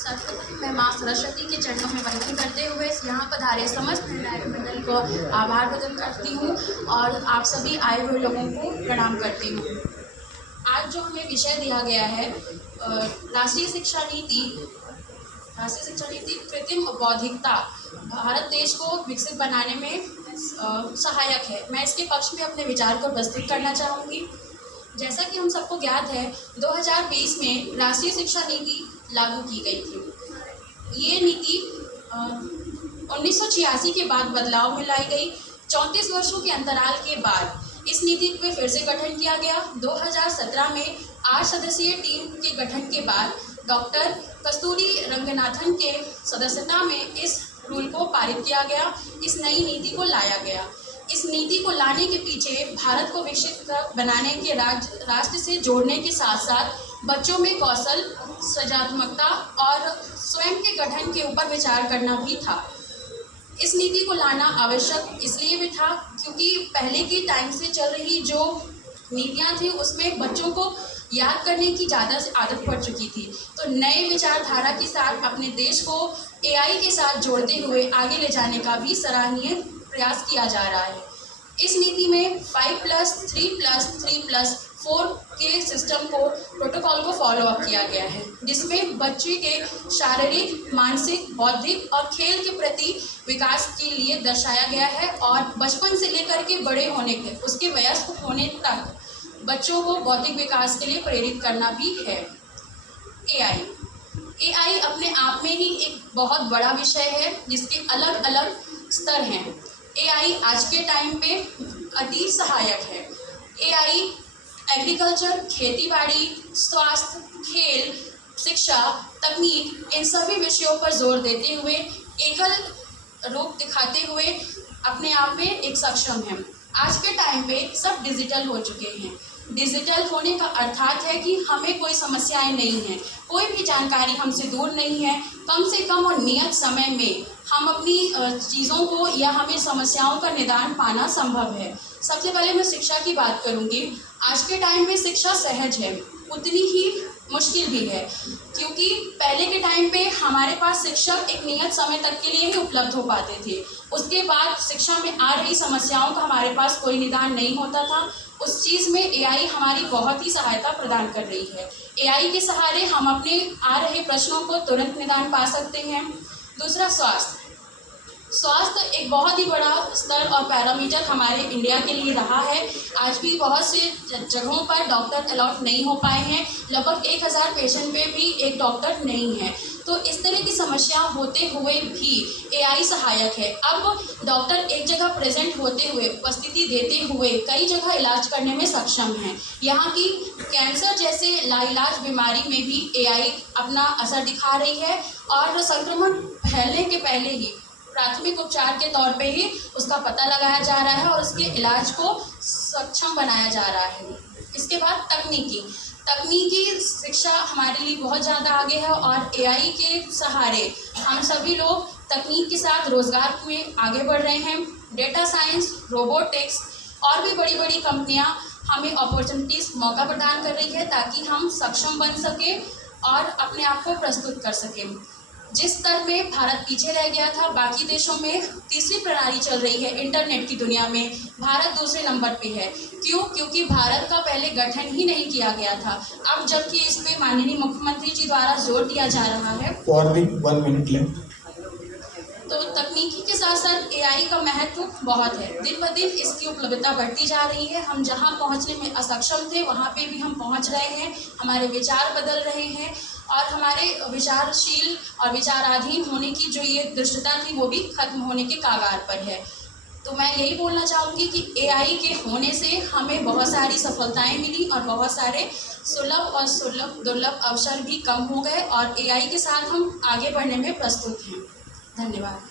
सर्वप्रथम मैं माँ सरस्वती के चरणों में वंदन करते हुए यहाँ पधारे समस्त निर्णायक मंडल को आभार प्रकट करती हूँ और आप सभी आए हुए लोगों को प्रणाम करती हूँ। आज जो हमें विषय दिया गया है राष्ट्रीय शिक्षा नीति कृत्रिम बौद्धिकता भारत देश को विकसित बनाने में सहायक है। मैं इसके पक्ष में अपने विचार को प्रस्तुत करना चाहूँगी। जैसा कि हम सबको ज्ञात है, 2020 में राष्ट्रीय शिक्षा नीति लागू की गई थी। ये नीति 1986 के बाद बदलाव में लाई गई। 34 वर्षों के अंतराल के बाद इस नीति पे फिर से गठन किया गया। 2017 में 8 सदस्यीय टीम के गठन के बाद डॉक्टर कस्तूरी रंगनाथन के सदस्यता में इस रूल को पारित किया गया, इस नई नीति को लाया गया। इस नीति को लाने के पीछे भारत को विकसित बनाने के राष्ट्र से जोड़ने के साथ साथ बच्चों में कौशल, सृजनात्मकता और स्वयं के गठन के ऊपर विचार करना भी था। इस नीति को लाना आवश्यक इसलिए भी था क्योंकि पहले के टाइम से चल रही जो नीतियाँ थी उसमें बच्चों को याद करने की ज़्यादा आदत पड़ चुकी थी। तो नए विचारधारा के साथ अपने देश को AI के साथ जोड़ते हुए आगे ले जाने का भी सराहनीय प्रयास किया जा रहा है। इस नीति में 5+3+3+4 के सिस्टम को प्रोटोकॉल को फॉलो अप किया गया है, जिसमें बच्चे के शारीरिक, मानसिक, बौद्धिक और खेल के प्रति विकास के लिए दर्शाया गया है और बचपन से लेकर के बड़े होने तक, उसके वयस्क होने तक बच्चों को बौद्धिक विकास के लिए प्रेरित करना भी है। AI अपने आप में ही एक बहुत बड़ा विषय है जिसके अलग अलग स्तर हैं। AI आज के टाइम पे अति सहायक है। AI एग्रीकल्चर, खेतीबाड़ी, स्वास्थ्य, खेल, शिक्षा, तकनीक इन सभी विषयों पर जोर देते हुए एकल रूप दिखाते हुए अपने आप में एक सक्षम है। आज के टाइम पे सब डिजिटल हो चुके हैं। डिजिटल होने का अर्थात है कि हमें कोई समस्याएं नहीं हैं, कोई भी जानकारी हमसे दूर नहीं है। कम से कम और नियत समय में हम अपनी चीज़ों को या हमें समस्याओं का निदान पाना संभव है। सबसे पहले मैं शिक्षा की बात करूंगी। आज के टाइम में शिक्षा सहज है, उतनी ही मुश्किल भी है, क्योंकि पहले के टाइम पे हमारे पास शिक्षक एक नियत समय तक के लिए ही उपलब्ध हो पाते थे। उसके बाद शिक्षा में आ रही समस्याओं का हमारे पास कोई निदान नहीं होता था। उस चीज़ में AI हमारी बहुत ही सहायता प्रदान कर रही है। AI के सहारे हम अपने आ रहे प्रश्नों को तुरंत निदान पा सकते हैं। दूसरा, स्वास्थ्य एक बहुत ही बड़ा स्तर और पैरामीटर हमारे इंडिया के लिए रहा है। आज भी बहुत से जगहों पर डॉक्टर अलॉट नहीं हो पाए हैं। लगभग 1000 पेशेंट पे भी एक डॉक्टर नहीं है। तो इस तरह की समस्या होते हुए भी AI सहायक है। अब डॉक्टर एक जगह प्रेजेंट होते हुए, उपस्थिति देते हुए कई जगह इलाज करने में सक्षम हैं। यहाँ की कैंसर जैसे लाइलाज बीमारी में भी AI अपना असर दिखा रही है और संक्रमण फैलने के पहले ही प्राथमिक उपचार के तौर पे ही उसका पता लगाया जा रहा है और उसके इलाज को सक्षम बनाया जा रहा है। इसके बाद तकनीकी शिक्षा हमारे लिए बहुत ज़्यादा आगे है और AI के सहारे हम सभी लोग तकनीक के साथ रोज़गार में आगे बढ़ रहे हैं। डेटा साइंस, रोबोटिक्स और भी बड़ी बड़ी कंपनियां हमें अपॉर्चुनिटीज़ मौका प्रदान कर रही है ताकि हम सक्षम बन सकें और अपने आप को प्रस्तुत कर सकें। जिस स्तर में भारत पीछे रह गया था, बाकी देशों में तीसरी प्रणाली चल रही है इंटरनेट की दुनिया में, भारत दूसरे नंबर पे है। क्यों? क्योंकि भारत का पहले गठन ही नहीं किया गया था। अब जबकि इस पे माननीय मुख्यमंत्री जी द्वारा जोर दिया जा रहा है। और भी 1 मिनट लें। तो तकनीकी के साथ साथ AI का महत्व बहुत है। दिन ब दिन इसकी उपलब्धता बढ़ती जा रही है। हम जहाँ पहुँचने में असक्षम थे वहाँ पे भी हम पहुँच रहे हैं। हमारे विचार बदल रहे हैं और हमारे विचारशील और विचाराधीन होने की जो ये दुष्टता थी वो भी खत्म होने के कागार पर है। तो मैं यही बोलना चाहूँगी कि AI के होने से हमें बहुत सारी सफलताएं मिली और बहुत सारे सुलभ और दुर्लभ अवसर भी कम हो गए और AI के साथ हम आगे बढ़ने में प्रस्तुत हैं। धन्यवाद।